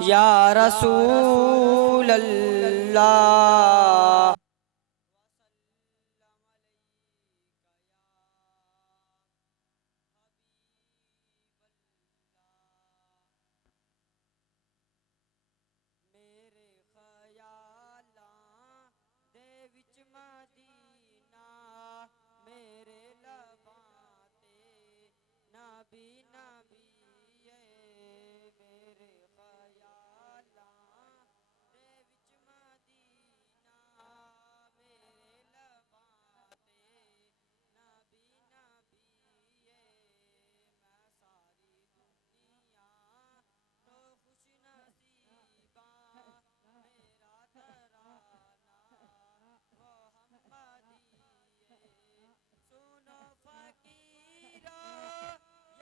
یا رسول اللہ میرے خیالاں دے وچ مدینہ میرے لباں تے نبی نبی میرے خیالاں دے وچ مدینہ میرے لباں تے نبی نبی میں ساری دنیا تو خوش نصیباں میرا ترانہ محمدی سنو فقیرو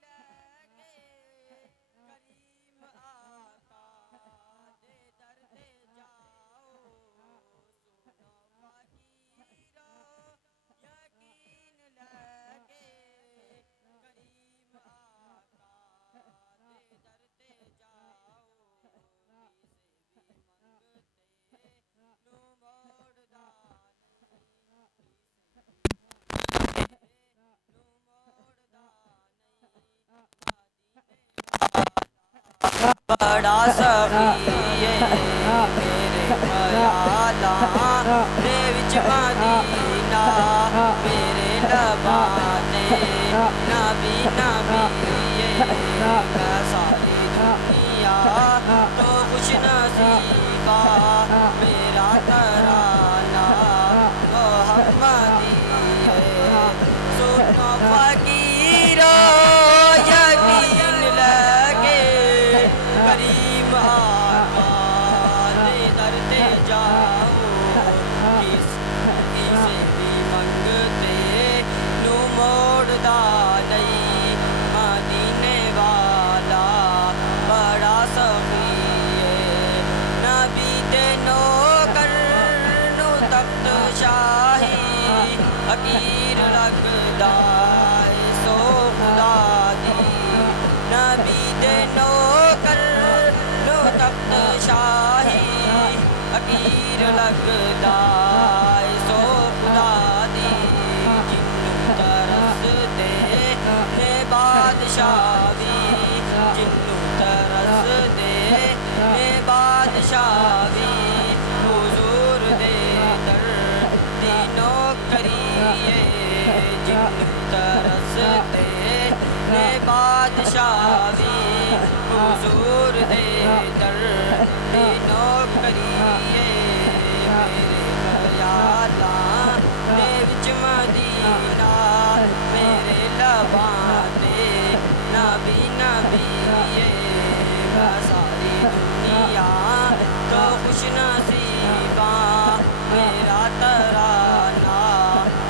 یقین لے کے کریم آقا دے در تے جاؤ سنو فقیرو یقین لے کے کریم آقا دے در تے جاؤ کسے بھی منگتے نو موڑدا بڑا سخی میرے خیالاں دے وچ مدینہ میرے لباں تے نبی نبی میں ساری دنیا تو خوش نصیبہ میرا ترانہ محمدی سنو فقیرو یقین لے کے کریم آقا دے در تے جاؤ کسے بھی منگتے نو موڑدا نہیں مدینے والا بڑا سخی نبی دے نوکر نو تخت شاہی حقیر لگدا سو خدا دی نبی دے نوکر نو تخت شاہی حقیر لگدا سو خدا دی جنوں ترسدے نے بادشاہی جنوں ترسدے نے بادشاہی حضور دے در دی نوکری جنوں ترسدے نے بادشاہی حضور دے در دی نوکری میرے خیالاں دے وچ مدینہ میرے لباں تے نبی نبی میں ساری دنیا تو خوش نصیباں میرا ترانہ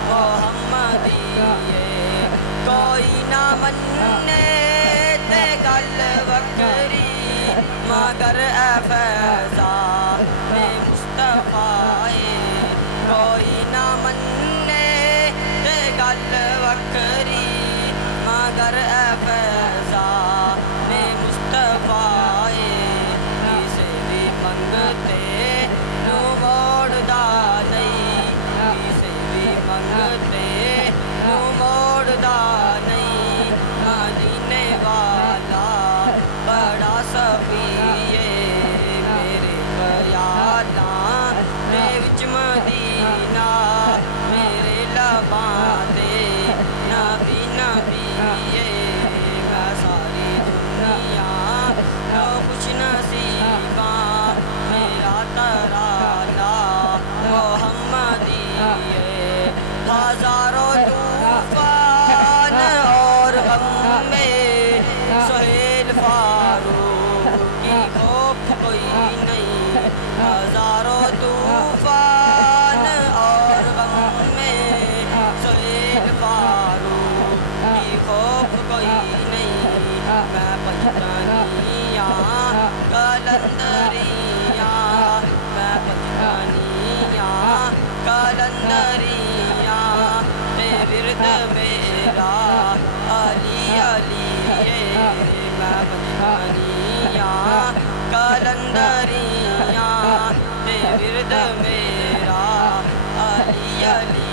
محمدی کوئی نہ مننے تے گل وکری مگر اے فیضاں میں مصطفیٰ کوئی نہ مننے تے گل وکری مگر اے فیضاں میں مصطفیٰ کسے بھی منگتے نو موڑدا نہیں کسے بھی منگتے نو موڑدا نہیں مدینے والا بڑا سخی میرے خیالاں دے وچ مدینہ میرے لباں تے نبی نبی میں ساری دنیا تو خوش نصیباں میرا ترانہ محمدی ہزاروں طوفان اور غم میں سہیل فاروق کی خوف کوئی نہیں ہزاروں طوفان اور غم میں سہیل فاروق کی خوف کوئی نہیں میں پچھتانیاں کلندریاں میں پچھتانیاں کلندریاں تے ورد میرا علی علی میں پچھتانیاں کلندریاں دے ورد میرا علی علی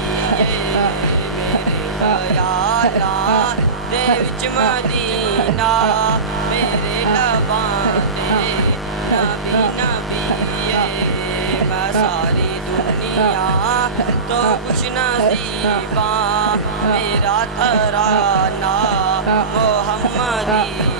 میرے خیالاں دے وچ مدینہ میرے لباں تے نبی نبی میں ساری دنیا تو کچھ نصیباں میرا ترانہ محمدی